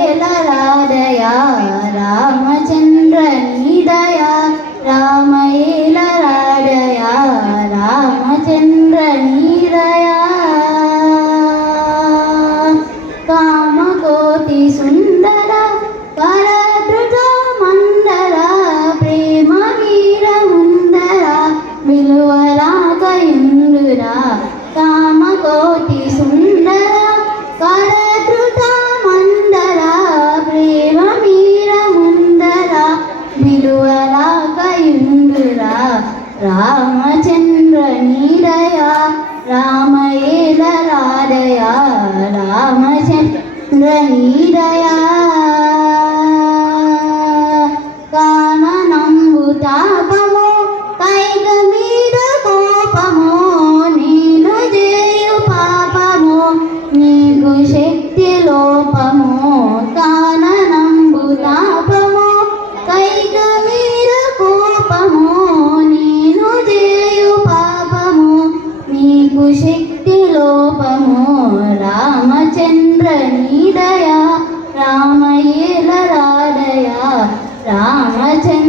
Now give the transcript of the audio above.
రామయేలరాదయా రామచంద్ర నీదయా రామయేలరాదయా రామచంద్ర నీదయా కామకోటి సుందర కరధృత మందర ప్రేమ వీర ముందర విలువరాకయుండురా కామకోటి సుందర కరధృత మందర ప్రేమ వీర ముందర విలువరాకయుండురా రామచంద్ర నీదయా రామయేలరాదయా రామచంద్ర నీదయా కాననంబు తాపము కైక మీద కోపము నేను చేయు పాపము నీకు శక్తి లోపము కాననంబు తాపము కైక మీద కోపము నేను చేయు పాపము నీకు శక్తి లోపము రామచంద్ర నీదయా రామయేలరాదయా రామచంద్ర